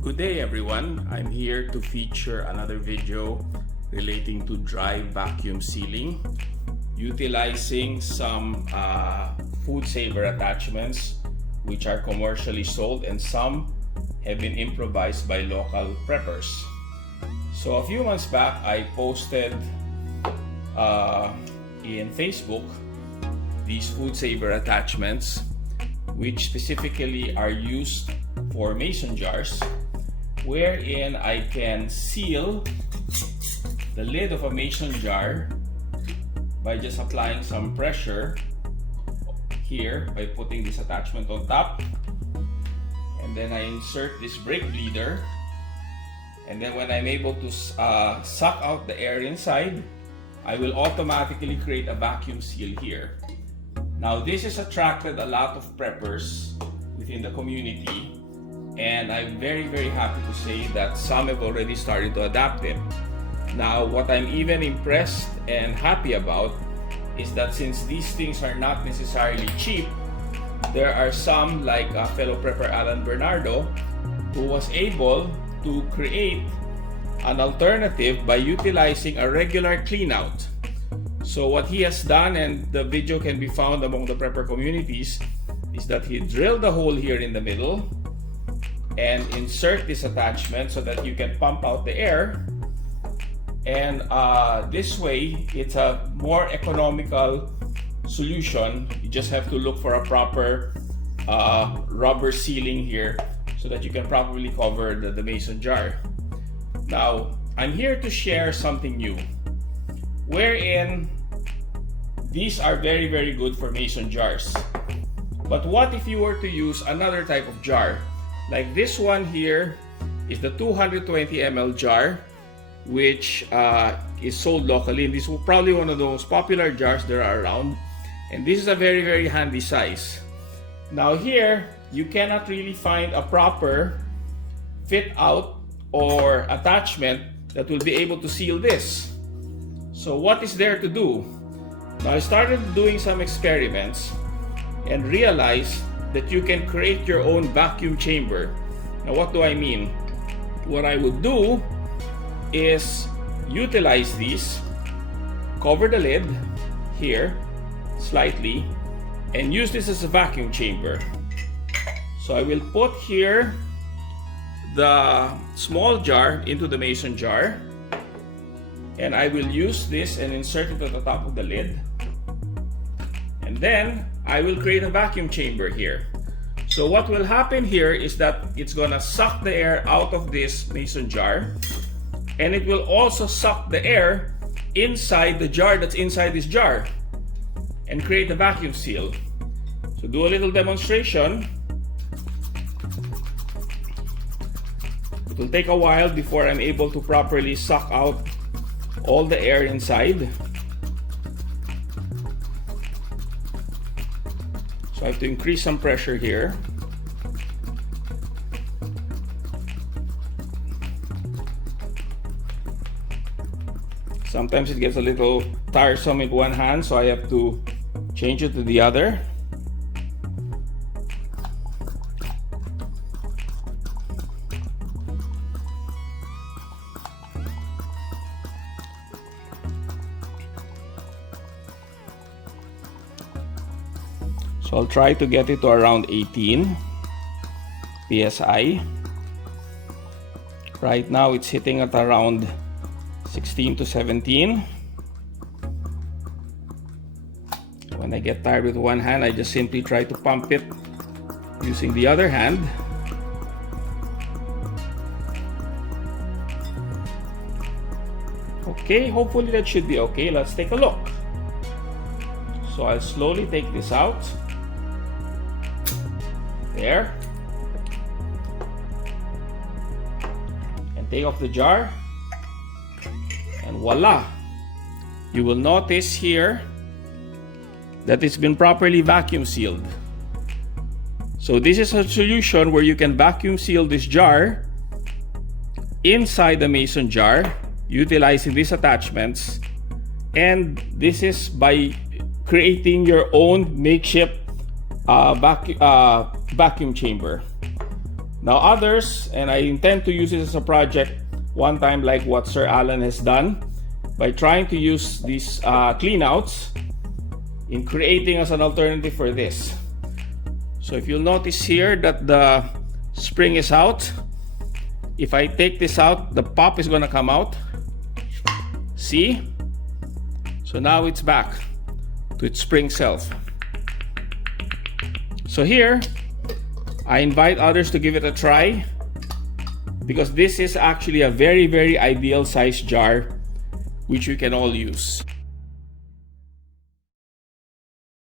Good day everyone, I'm here to feature another video relating to dry vacuum sealing utilizing some FoodSaver attachments which are commercially sold, and some have been improvised by local preppers. So a few months back I posted in Facebook these FoodSaver attachments which specifically are used for mason jars, wherein I can seal the lid of a mason jar by just applying some pressure here by putting this attachment on top, and then I insert this brake bleeder, and then when I'm able to suck out the air inside, I will automatically create a vacuum seal here. Now this has attracted a lot of preppers within the community, and I'm very happy to say that some have already started to adapt it. Now what I'm even impressed and happy about is that since these things are not necessarily cheap, there are some, like fellow prepper Alan Bernardo, who was able to create an alternative by utilizing a regular cleanout. So what he has done, and the video can be found among the prepper communities, is that he drilled a hole here in the middle and insert this attachment so that you can pump out the air, and this way it's a more economical solution. You just have to look for a proper rubber sealing here so that you can properly cover the mason jar. Now I'm here to share something new, wherein these are very good for mason jars. But what if you were to use another type of jar? Like this one here is the 220 ml jar, which is sold locally. And this is probably one of the most popular jars there are around. And this is a very handy size. Now here, you cannot really find a proper fit out or attachment that will be able to seal this. So what is there to do? Now I started doing some experiments and realized that you can create your own vacuum chamber. Now what do I mean? What I would do is utilize these, cover the lid here slightly, and use this as a vacuum chamber. So I will put here the small jar into the mason jar, and I will use this and insert it at the top of the lid, and then I will create a vacuum chamber here. So what will happen here is that it's gonna suck the air out of this mason jar, and it will also suck the air inside the jar that's inside this jar and create a vacuum seal. So do a little demonstration. It will take a while before I'm able to properly suck out all the air inside. So I have to increase some pressure here. Sometimes it gets a little tiresome with one hand, so I have to change it to the other. So I'll try to get it to around 18 psi. Right now it's hitting at around 16 to 17. When I get tired with one hand, I just simply try to pump it using the other hand. Okay, hopefully that should be okay. Let's take a look. So I'll slowly take this out. There. And take off the jar. And voila! You will notice here that it's been properly vacuum sealed. So this is a solution where you can vacuum seal this jar inside the mason jar utilizing these attachments, and this is by creating your own makeshift vacuum chamber. Now others, and I intend to use it as a project one time like what Sir Alan has done by trying to use these cleanouts in creating as an alternative for this. So if you'll notice here that the spring is out, if I take this out, the pop is gonna come out. See? So now it's back to its spring self. So here, I invite others to give it a try, because this is actually a very, very ideal size jar which we can all use.